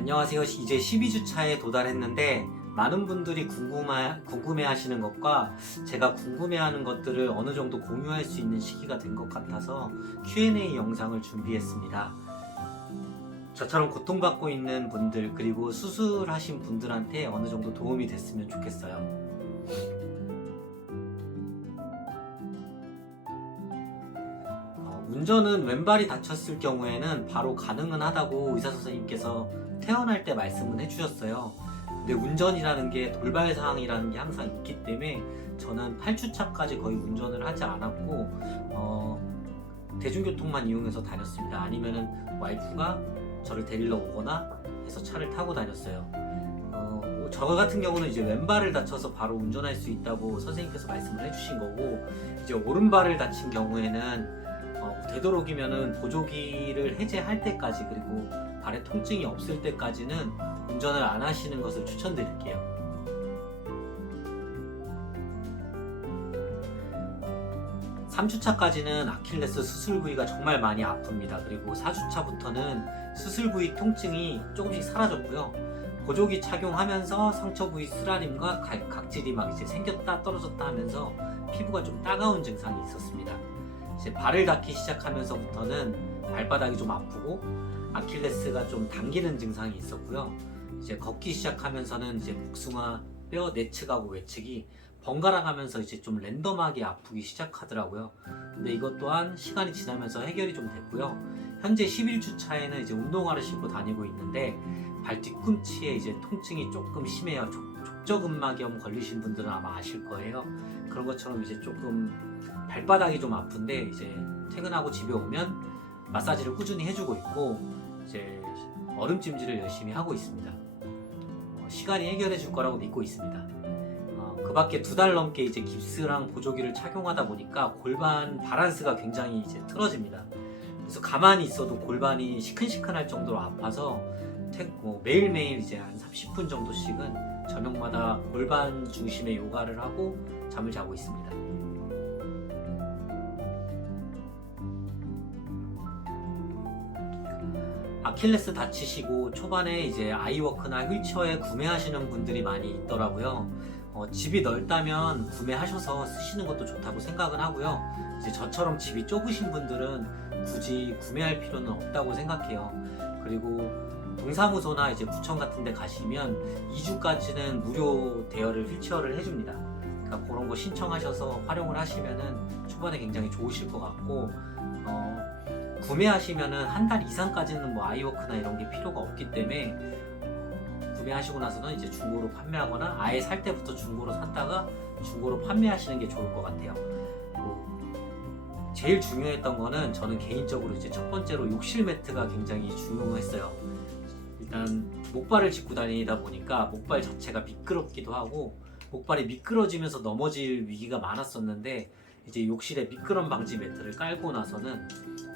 안녕하세요. 이제 12주차에 도달했는데 많은 분들이 궁금해, 궁금해하시는 것과 제가 궁금해하는 것들을 어느 정도 공유할 수 있는 시기가 된 것 같아서 Q&A 영상을 준비했습니다. 저처럼 고통받고 있는 분들 그리고 수술하신 분들한테 어느 정도 도움이 됐으면 좋겠어요. 어, 운전은 왼발이 다쳤을 경우에는 바로 가능은 하다고 의사 선생님께서 태어날 때 말씀은 해주셨어요. 근데 운전이라는 게 돌발 상황이라는 게 항상 있기 때문에 저는 8주차까지 거의 운전을 하지 않았고 어, 대중교통만 이용해서 다녔습니다. 아니면은 와이프가 저를 데리러 오거나 해서 차를 타고 다녔어요. 어, 저 같은 경우는 이제 왼발을 다쳐서 바로 운전할 수 있다고 선생님께서 말씀을 해주신 거고 이제 오른발을 다친 경우에는 어, 되도록이면은 보조기를 해제할 때까지 그리고 발에 통증이 없을 때까지는 운전을 안 하시는 것을 추천드릴게요. 3주차까지는 아킬레스 수술 부위가 정말 많이 아픕니다. 그리고 4주차부터는 수술 부위 통증이 조금씩 사라졌고요. 보조기 착용하면서 상처 부위 쓰라림과 각- 각질이 막 이제 생겼다 떨어졌다 하면서 피부가 좀 따가운 증상이 있었습니다. 이제 발을 닿기 시작하면서부터는 발바닥이 좀 아프고 아킬레스가 좀 당기는 증상이 있었고요. 이제 걷기 시작하면서는 이제 복숭아 뼈 내측하고 외측이 번갈아 가면서 이제 좀 랜덤하게 아프기 시작하더라고요. 근데 이것 또한 시간이 지나면서 해결이 좀 됐고요. 현재 11주 차에는 이제 운동화를 신고 다니고 있는데 발 뒤꿈치에 이제 통증이 조금 심해요. 족, 족저근막염 걸리신 분들은 아마 아실 거예요. 그런 것처럼 이제 조금 발바닥이 좀 아픈데 이제 퇴근하고 집에 오면 마사지를 꾸준히 해주고 있고 이제 얼음찜질을 열심히 하고 있습니다. 어, 시간이 해결해 줄 거라고 믿고 있습니다. 어, 그 밖에 두 달 넘게 이제 깁스랑 보조기를 착용하다 보니까 골반 바란스가 굉장히 이제 틀어집니다. 그래서 가만히 있어도 골반이 시큰시큰할 정도로 아파서 퇴- 뭐 매일매일 이제 한 30분 정도씩은 저녁마다 골반 중심의 요가를 하고 잠을 자고 있습니다. 아킬레스 다치시고 초반에 이제 아이워크나 휠체어에 구매하시는 분들이 많이 있더라고요. 어, 집이 넓다면 구매하셔서 쓰시는 것도 좋다고 생각은 하고요. 이제 저처럼 집이 좁으신 분들은 굳이 구매할 필요는 없다고 생각해요. 그리고 동사무소나 이제 구청 같은 데 가시면 2주까지는 무료 대여를 휠체어를 해줍니다. 그러니까 그런 거 신청하셔서 활용을 하시면은 초반에 굉장히 좋으실 것 같고, 어, 구매하시면은 한 달 이상까지는 뭐 아이워크나 이런 게 필요가 없기 때문에 구매하시고 나서는 이제 중고로 판매하거나 아예 살 때부터 중고로 샀다가 중고로 판매하시는 게 좋을 것 같아요. 뭐 제일 중요했던 거는 저는 개인적으로 이제 첫 번째로 욕실 매트가 굉장히 중요했어요. 일단 목발을 짚고 다니다 보니까 목발 자체가 미끄럽기도 하고 목발이 미끄러지면서 넘어질 위기가 많았었는데 이제 욕실에 미끄럼 방지 매트를 깔고 나서는 어,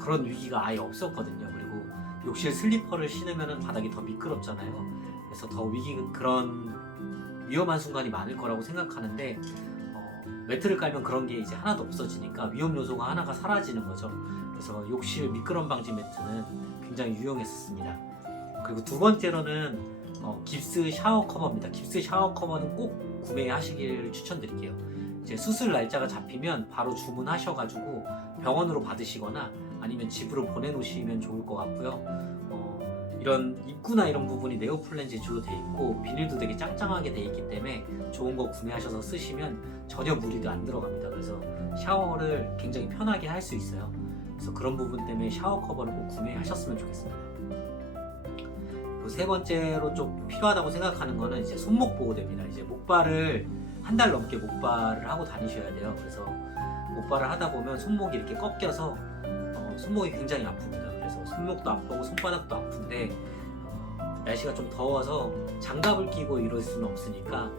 그런 위기가 아예 없었거든요. 그리고 욕실 슬리퍼를 신으면 바닥이 더 미끄럽잖아요. 그래서 더 위기 그런 위험한 순간이 많을 거라고 생각하는데 어, 매트를 깔면 그런 게 이제 하나도 없어지니까 위험 요소가 하나가 사라지는 거죠. 그래서 욕실 미끄럼 방지 매트는 굉장히 유용했었습니다. 그리고 두 번째로는 어, 깁스 샤워 커버입니다. 깁스 샤워 커버는 꼭 구매하시길 추천드릴게요. 이제 수술 날짜가 잡히면 바로 주문하셔가지고 병원으로 받으시거나 아니면 집으로 보내놓으시면 좋을 것 같고요. 어, 이런 입구나 이런 부분이 네오플렌즈주로 돼 있고 비닐도 되게 짱짱하게 돼 있기 때문에 좋은 거 구매하셔서 쓰시면 전혀 무리도 안 들어갑니다. 그래서 샤워를 굉장히 편하게 할 수 있어요. 그래서 그런 부분 때문에 샤워 커버를 꼭 구매하셨으면 좋겠습니다. 그리고 세 번째로 좀 필요하다고 생각하는 거는 이제 손목 보호대입니다. 이제 목발을 한 달 넘게 목발을 하고 다니셔야 돼요. 그래서 목발을 하다 보면 손목이 이렇게 꺾여서 어, 손목이 굉장히 아픕니다. 그래서 손목도 아프고 손바닥도 아픈데 어, 날씨가 좀 더워서 장갑을 끼고 이럴 수는 없으니까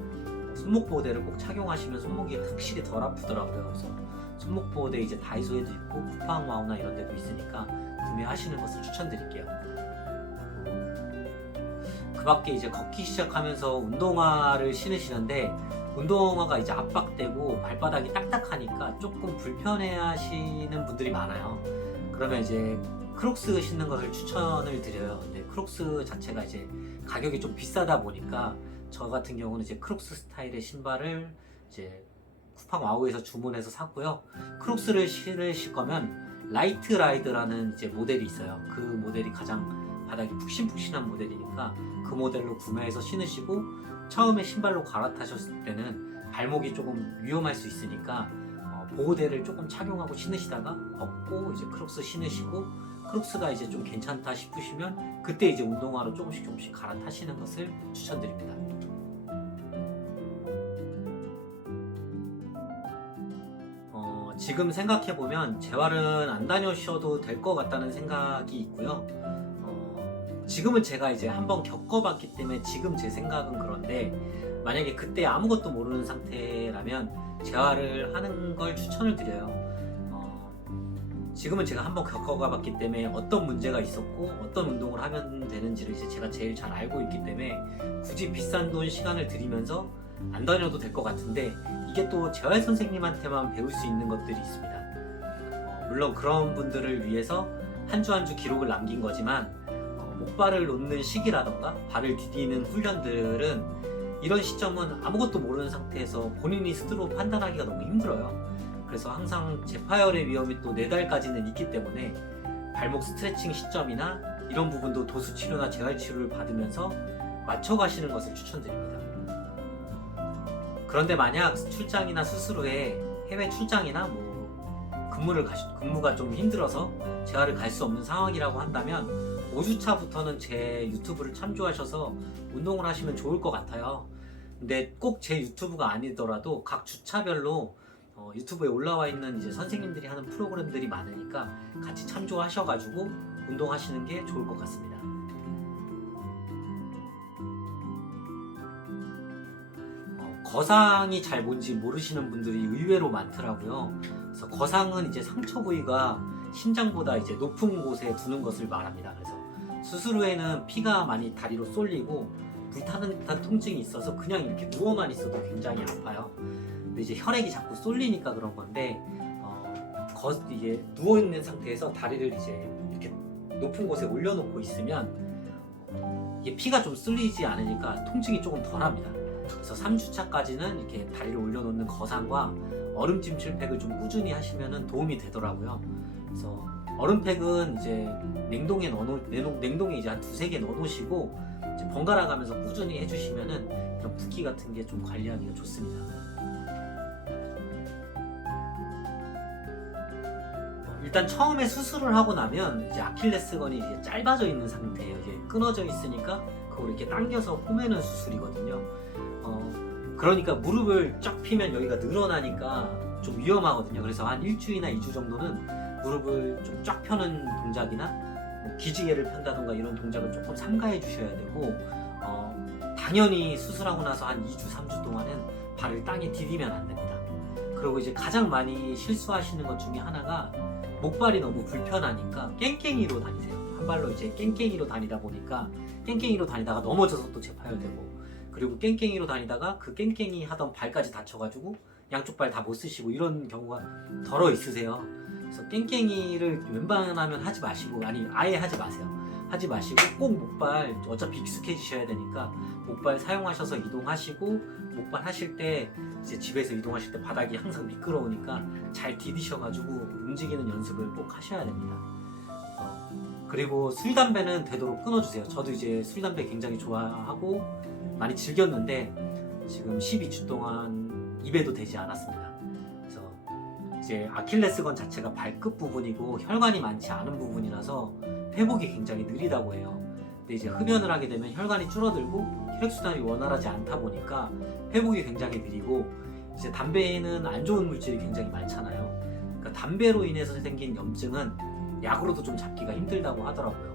손목 보호대를 꼭 착용하시면 손목이 확실히 덜 아프더라고요. 그래서 손목 보호대 이제 다이소에도 있고 쿠팡 와우나 이런 데도 있으니까 구매하시는 것을 추천드릴게요. 그 밖에 이제 걷기 시작하면서 운동화를 신으시는데 운동화가 이제 압박되고 발바닥이 딱딱하니까 조금 불편해 하시는 분들이 많아요. 그러면 이제 크록스 신는 것을 추천을 드려요. 근데 크록스 자체가 이제 가격이 좀 비싸다 보니까 저 같은 경우는 이제 크록스 스타일의 신발을 이제 쿠팡 와우에서 주문해서 샀고요. 크록스를 신으실 거면 라이트 라이드라는 이제 모델이 있어요. 그 모델이 가장 바닥이 푹신푹신한 모델이니까 그 모델로 구매해서 신으시고 처음에 신발로 갈아타셨을 때는 발목이 조금 위험할 수 있으니까 어, 보호대를 조금 착용하고 신으시다가 벗고 이제 크록스 신으시고 크록스가 이제 좀 괜찮다 싶으시면 그때 이제 운동화로 조금씩 조금씩 갈아타시는 것을 추천드립니다. 어, 지금 생각해 보면 재활은 안 다녀셔도 될 것 같다는 생각이 있고요. 어, 지금은 제가 이제 한번 겪어봤기 때문에 지금 제 생각은 그런데 만약에 그때 아무것도 모르는 상태라면 재활을 하는 걸 추천을 드려요. 어, 지금은 제가 한번 겪어봤기 때문에 어떤 문제가 있었고 어떤 운동을 하면 되는지를 이제 제가 제일 잘 알고 있기 때문에 굳이 비싼 돈 시간을 들이면서 안 다녀도 될 것 같은데 이게 또 재활 선생님한테만 배울 수 있는 것들이 있습니다. 어, 물론 그런 분들을 위해서 한 주 한주 기록을 남긴 거지만 어, 목발을 놓는 시기라던가 발을 디디는 훈련들은 이런 시점은 아무것도 모르는 상태에서 본인이 스스로 판단하기가 너무 힘들어요. 그래서 항상 재파열의 위험이 또 4달까지는 있기 때문에 발목 스트레칭 시점이나 이런 부분도 도수 치료나 재활 치료를 받으면서 맞춰 가시는 것을 추천드립니다. 그런데 만약 출장이나 수술 후에 해외 출장이나 뭐 근무를 가시, 근무가 좀 힘들어서 재활을 갈 수 없는 상황이라고 한다면 5주차부터는 제 유튜브를 참조하셔서 운동을 하시면 좋을 것 같아요. 근데 꼭 제 유튜브가 아니더라도 각 주차별로 어, 유튜브에 올라와 있는 이제 선생님들이 하는 프로그램들이 많으니까 같이 참조하셔가지고 운동하시는 게 좋을 것 같습니다. 어, 거상이 잘 뭔지 모르시는 분들이 의외로 많더라고요. 그래서 거상은 이제 상처 부위가 심장보다 이제 높은 곳에 두는 것을 말합니다. 그래서 수술 후에는 피가 많이 다리로 쏠리고 불타는 듯한 통증이 있어서 그냥 이렇게 누워만 있어도 굉장히 아파요. 근데 이제 혈액이 자꾸 쏠리니까 그런 건데 어, 거, 이게 누워 있는 상태에서 다리를 이제 이렇게 높은 곳에 올려놓고 있으면 이게 피가 좀 쏠리지 않으니까 통증이 조금 덜합니다. 그래서 3주차까지는 이렇게 다리를 올려놓는 거상과 얼음찜질팩을 좀 꾸준히 하시면 도움이 되더라고요. 그래서 얼음팩은 이제 냉동에 넣어 냉동에 이제 한 두세 개 넣어놓으시고 이제 번갈아 가면서 꾸준히 해주시면은 이런 붓기 같은 게 좀 관리하기가 좋습니다. 어, 일단 처음에 수술을 하고 나면 이제 아킬레스건이 이제 짧아져 있는 상태예요. 이게 끊어져 있으니까 그걸 이렇게 당겨서 꼬매는 수술이거든요. 어, 그러니까 무릎을 쫙 피면 여기가 늘어나니까 좀 위험하거든요. 그래서 한 일주일이나 2주 정도는 무릎을 좀 쫙 펴는 동작이나 뭐 기지개를 편다던가 이런 동작을 조금 삼가해 주셔야 되고 어, 당연히 수술하고 나서 한 2주, 3주 동안은 발을 땅에 디디면 안 됩니다. 그리고 이제 가장 많이 실수하시는 것 중에 하나가 목발이 너무 불편하니까 깽깽이로 다니세요. 한 발로 이제 깽깽이로 다니다 보니까 깽깽이로 다니다가 넘어져서 또 재파열되고 그리고 깽깽이로 다니다가 그 깽깽이 하던 발까지 다쳐가지고 양쪽 발 다 못 쓰시고 이런 경우가 덜어 있으세요. 그래서 깽깽이를 웬만하면 하지 마시고 아니 아예 하지 마세요. 하지 마시고 꼭 목발 어차피 익숙해지셔야 되니까 목발 사용하셔서 이동하시고 목발 하실 때 이제 집에서 이동하실 때 바닥이 항상 미끄러우니까 잘 디디셔가지고 움직이는 연습을 꼭 하셔야 됩니다. 어, 그리고 술 담배는 되도록 끊어주세요. 저도 이제 술 담배 굉장히 좋아하고 많이 즐겼는데 지금 12주 동안 입에도 되지 않았습니다. 이제 아킬레스건 자체가 발끝 부분이고 혈관이 많지 않은 부분이라서 회복이 굉장히 느리다고 해요. 근데 이제 흡연을 하게 되면 혈관이 줄어들고 혈액순환이 원활하지 않다 보니까 회복이 굉장히 느리고 이제 담배에는 안 좋은 물질이 굉장히 많잖아요. 그러니까 담배로 인해서 생긴 염증은 약으로도 좀 잡기가 힘들다고 하더라고요.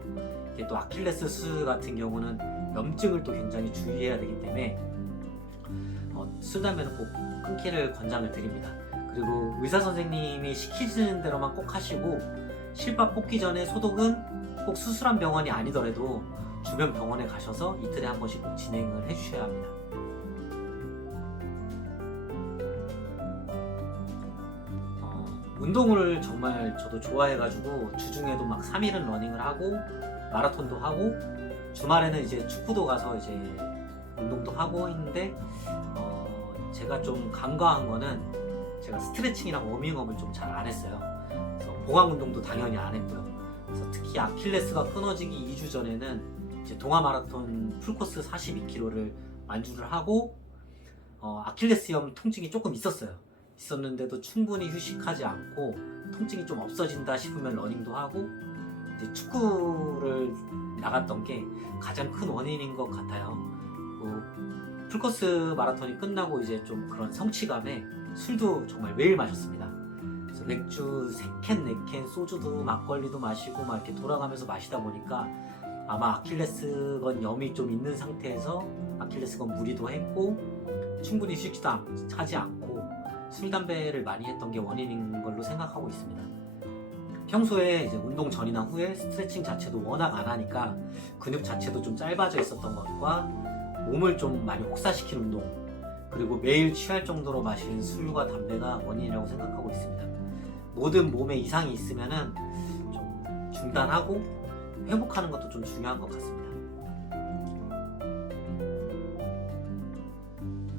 이게 또 아킬레스 수 같은 경우는 염증을 또 굉장히 주의해야 되기 때문에 어, 술 담배는 꼭 끊기를 권장을 드립니다. 그리고 의사 선생님이 시키시는 대로만 꼭 하시고 실밥 뽑기 전에 소독은 꼭 수술한 병원이 아니더라도 주변 병원에 가셔서 이틀에 한 번씩 꼭 진행을 해주셔야 합니다. 어, 운동을 정말 저도 좋아해가지고 주중에도 막 3일은 러닝을 하고 마라톤도 하고 주말에는 이제 축구도 가서 이제 운동도 하고 했는데 어, 제가 좀 간과한 거는 제가 스트레칭이랑 워밍업을 좀 잘 안 했어요. 그래서 보강 운동도 당연히 안 했고요. 그래서 특히 아킬레스가 끊어지기 2주 전에는 이제 동아 마라톤 풀코스 42km를 완주를 하고 어, 아킬레스염 통증이 조금 있었어요. 있었는데도 충분히 휴식하지 않고 통증이 좀 없어진다 싶으면 러닝도 하고 이제 축구를 나갔던 게 가장 큰 원인인 것 같아요. 그 풀코스 마라톤이 끝나고 이제 좀 그런 성취감에 술도 정말 매일 마셨습니다. 그래서 맥주 3캔, 4캔, 소주도 막걸리도 마시고 막 이렇게 돌아가면서 마시다 보니까 아마 아킬레스건 염이 좀 있는 상태에서 아킬레스건 무리도 했고 충분히 휴식도 안- 하지 않고 술, 담배를 많이 했던 게 원인인 걸로 생각하고 있습니다. 평소에 이제 운동 전이나 후에 스트레칭 자체도 워낙 안 하니까 근육 자체도 좀 짧아져 있었던 것과 몸을 좀 많이 혹사시킨 운동 그리고 매일 취할 정도로 마시는 술과 담배가 원인이라고 생각하고 있습니다. 모든 몸에 이상이 있으면은 좀 중단하고 회복하는 것도 좀 중요한 것 같습니다.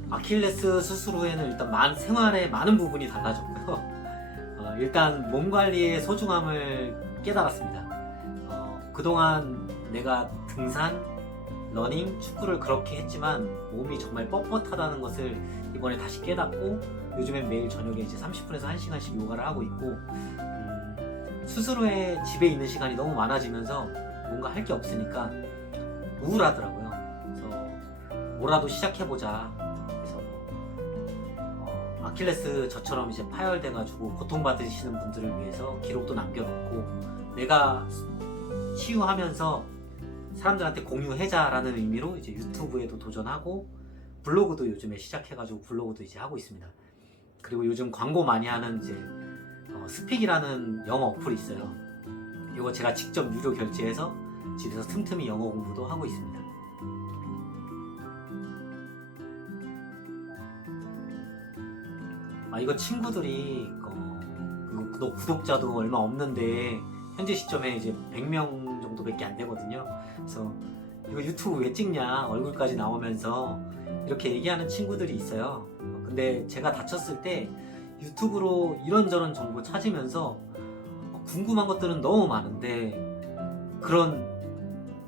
아킬레스 수술 후에는 일단 만, 생활의 많은 부분이 달라졌고요. 어, 일단 몸 관리의 소중함을 깨달았습니다. 어, 그동안 내가 등산, 러닝, 축구를 그렇게 했지만 몸이 정말 뻣뻣하다는 것을 이번에 다시 깨닫고 요즘엔 매일 저녁에 이제 30분에서 1시간씩 요가를 하고 있고 음, 후에 집에 있는 시간이 너무 많아지면서 뭔가 할 게 없으니까 우울하더라고요. 그래서 뭐라도 시작해보자. 그래서 어, 아킬레스 저처럼 이제 파열돼가지고 고통받으시는 분들을 위해서 기록도 남겨놓고 내가 치유하면서 사람들한테 공유해자라는 의미로 이제 유튜브에도 도전하고 블로그도 요즘에 시작해가지고 블로그도 이제 하고 있습니다. 그리고 요즘 광고 많이 하는 이제 어, 스픽이라는 영어 어플이 있어요. 이거 제가 직접 유료 결제해서 집에서 틈틈이 영어 공부도 하고 있습니다. 아 이거 친구들이 어, 그 구독, 구독자도 얼마 없는데 현재 시점에 이제 100명 정도밖에 안 되거든요. 그래서 이거 유튜브 왜 찍냐 얼굴까지 나오면서 이렇게 얘기하는 친구들이 있어요. 어, 근데 제가 다쳤을 때 유튜브로 이런저런 정보 찾으면서 어, 궁금한 것들은 너무 많은데 그런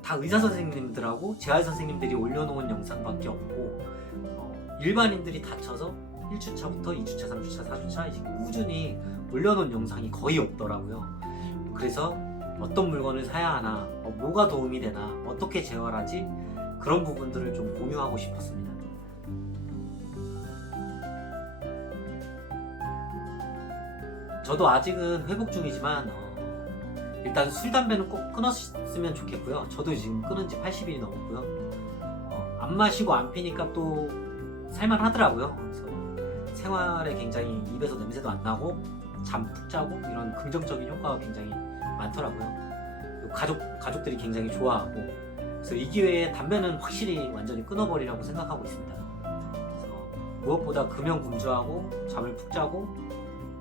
다 의사 선생님들하고 재활 선생님들이 올려놓은 영상밖에 없고 어, 일반인들이 다쳐서 1주차부터 2주차, 3주차, 4주차 이제 꾸준히 올려놓은 영상이 거의 없더라고요. 그래서 어떤 물건을 사야 하나, 어, 뭐가 도움이 되나, 어떻게 재활하지 그런 부분들을 좀 공유하고 싶었습니다. 저도 아직은 회복 중이지만 어, 일단 술 담배는 꼭 끊었으면 좋겠고요. 저도 지금 끊은 지 80일이 넘었고요. 어, 안 마시고 안 피니까 또 살만하더라고요. 그래서 생활에 굉장히 입에서 냄새도 안 나고 잠 푹 자고 이런 긍정적인 효과가 굉장히 많더라고요. 가족 가족들이 굉장히 좋아하고 그래서 이 기회에 담배는 확실히 완전히 끊어버리라고 생각하고 있습니다. 그래서 무엇보다 금연금주하고 잠을 푹 자고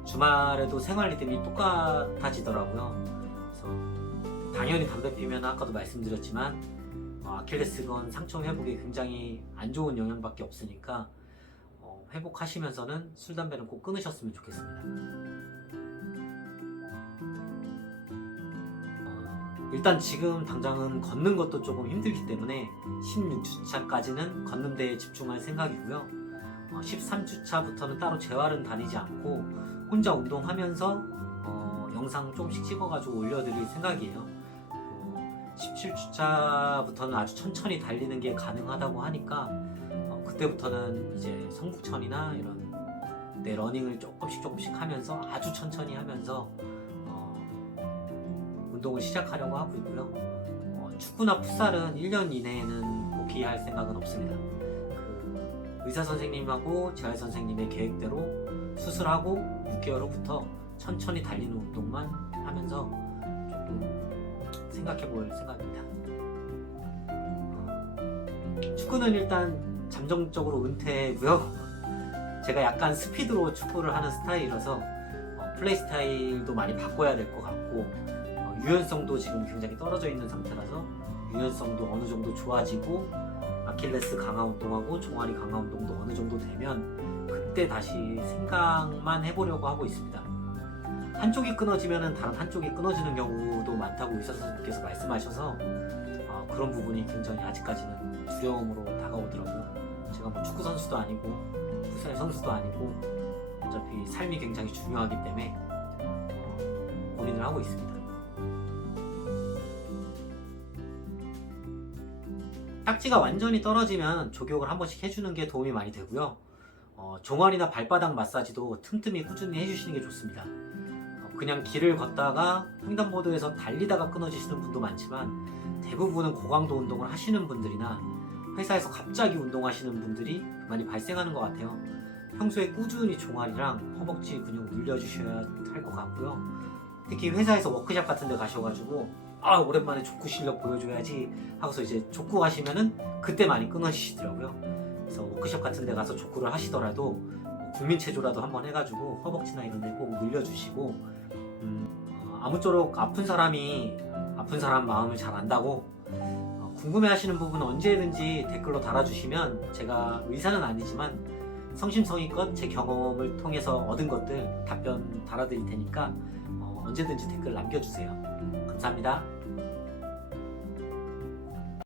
주말에도 생활 리듬이 똑같아지더라고요. 그래서 당연히 담배 피면 아까도 말씀드렸지만 어, 아킬레스건 상처 회복에 굉장히 안 좋은 영향밖에 없으니까 어, 회복하시면서는 술 담배는 꼭 끊으셨으면 좋겠습니다. 일단 지금 당장은 걷는 것도 조금 힘들기 때문에 16주차까지는 걷는 데에 집중할 생각이고요. 어, 13주차부터는 따로 재활은 다니지 않고 혼자 운동하면서 어, 영상 조금씩 찍어가지고 올려드릴 생각이에요. 17주차부터는 아주 천천히 달리는 게 가능하다고 하니까 어, 그때부터는 이제 성북천이나 이런 내 러닝을 조금씩 조금씩 하면서 아주 천천히 하면서 어, 운동을 시작하려고 하고 있고요. 어, 축구나 풋살은 1년 이내에는 복귀할 생각은 없습니다. 그 의사 선생님하고 재활 선생님의 계획대로 수술하고 6개월 후부터 천천히 달리는 운동만 하면서 조금 생각해 볼 생각입니다. 어, 축구는 일단 잠정적으로 은퇴고요. 제가 약간 스피드로 축구를 하는 스타일이라서 어, 플레이 스타일도 많이 바꿔야 될 것 같고 어, 유연성도 지금 굉장히 떨어져 있는 상태라서 유연성도 어느 정도 좋아지고 아킬레스 강화 운동하고 종아리 강화 운동도 어느 정도 되면 그때 다시 생각만 해보려고 하고 있습니다. 한쪽이 끊어지면은 다른 한쪽이 끊어지는 경우도 많다고 의사 선생님께서 말씀하셔서 어, 그런 부분이 굉장히 아직까지는 두려움으로 다가오더라고요. 제가 뭐 축구 선수도 아니고 풋살 선수도 아니고 어차피 삶이 굉장히 중요하기 때문에 어, 고민을 하고 있습니다. 딱지가 완전히 떨어지면 족욕을 한 번씩 해주는 게 도움이 많이 되고요. 어, 종아리나 발바닥 마사지도 틈틈이 꾸준히 해주시는 게 좋습니다. 어, 그냥 길을 걷다가 횡단보도에서 달리다가 끊어지시는 분도 많지만 대부분은 고강도 운동을 하시는 분들이나 회사에서 갑자기 운동하시는 분들이 많이 발생하는 것 같아요. 평소에 꾸준히 종아리랑 허벅지 근육 늘려주셔야 할 것 같고요. 특히 회사에서 워크샵 같은 데 가셔가지고 아 오랜만에 족구 실력 보여줘야지 하고서 이제 족구 하시면은 그때 많이 끊어지시더라고요. 그래서 워크숍 같은 데 가서 족구를 하시더라도 뭐 국민체조라도 한번 해가지고 허벅지나 이런 데 꼭 늘려주시고 음, 어, 아무쪼록 아픈 사람이 아픈 사람 마음을 잘 안다고 어, 궁금해하시는 부분 언제든지 댓글로 달아주시면 제가 의사는 아니지만 성심성의껏 제 경험을 통해서 얻은 것들 답변 달아드릴 테니까 어, 언제든지 댓글 남겨주세요. 감사합니다.